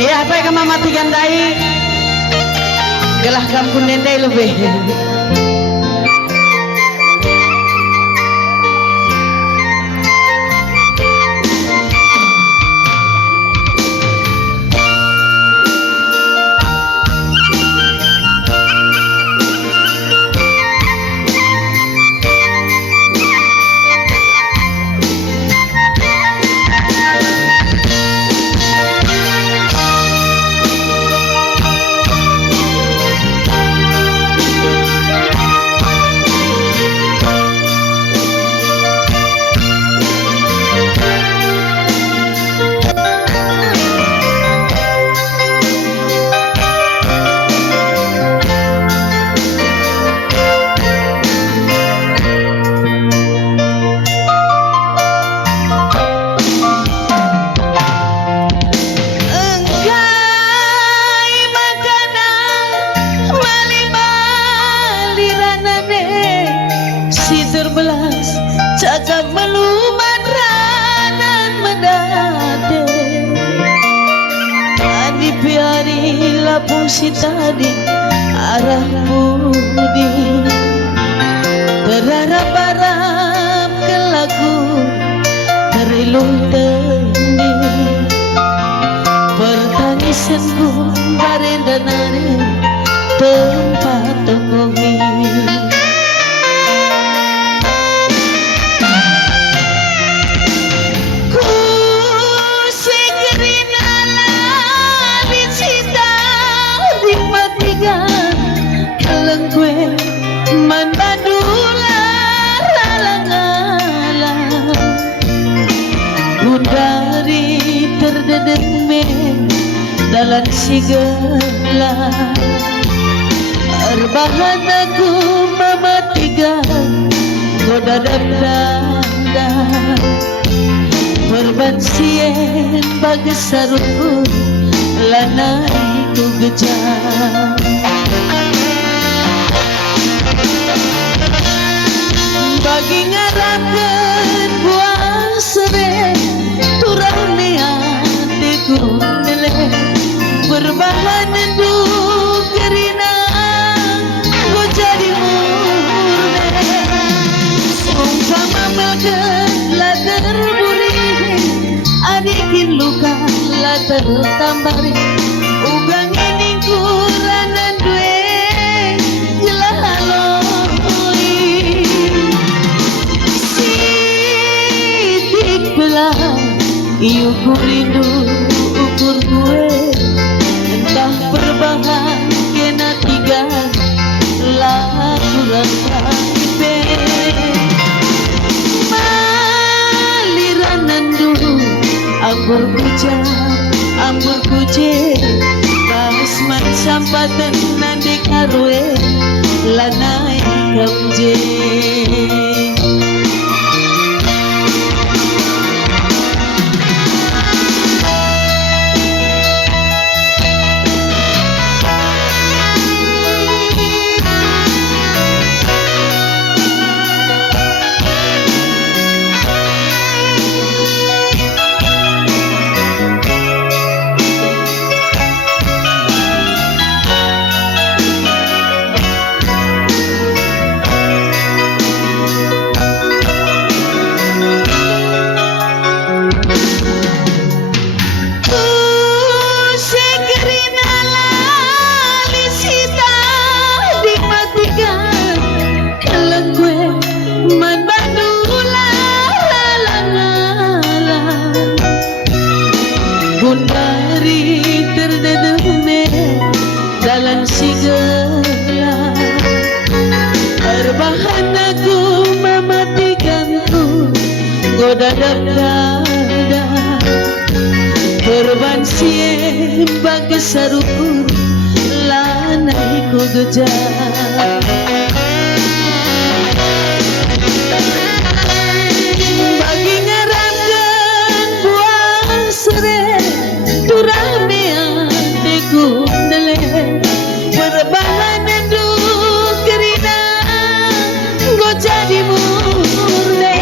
Iya, apa yang mamatikan dai? Gelah kampung nendai lebih. Cakap melumat ranan medade Adi piari lapung si tadi arah budi Berharap-harap ke lagu teriluh tendi Pertangisanku barendanane tempat tokohi Man badular alang-alang Gundari terdedeme dalam sigala Arbahan aku mematikan Goda dada Korban sien bagai sarung Lanai ku gejar Bagi ngarapkan buang sere Turane hatiku nele Berbahan enduk kerina Ku jadi murne Sumpah mamelkan lah terburi Adikin luka lah tertambari Ugang ini kuranan due Jelah Iyo ku rindu ukur gue Entah perbahan kena tiga Laku rasakipe Maliran dulu Ambur kucang, ambur kuce Kasman sampatan nande karwe Lanai kamje Gundari terdedeme dalam sigala Arbahan aku mematikanku Goda dada Korban sien bagai sarung Lanai ku gejar Bagi ngarapkan buang sere Turame hatiku nele Berbahan enduk kerina Go jadi murne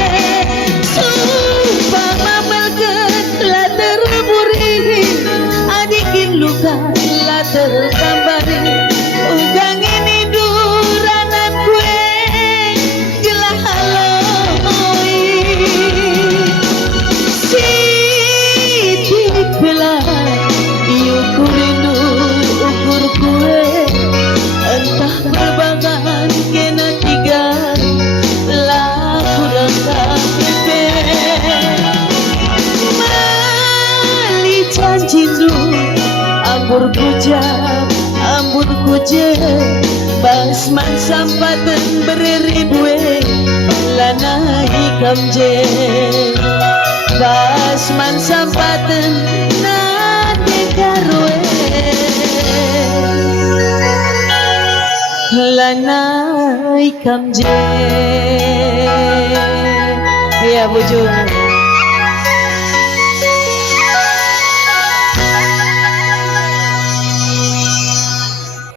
Sumpah mamelkan lah terburi Adikin bela iuku rindu ukur kue entah berbagan kena tiga laku rangka pepe mali janjiru ambur kujab basman sampatan berribue lana hikam je basman sampatan nade karwe lana hikam je ya bujung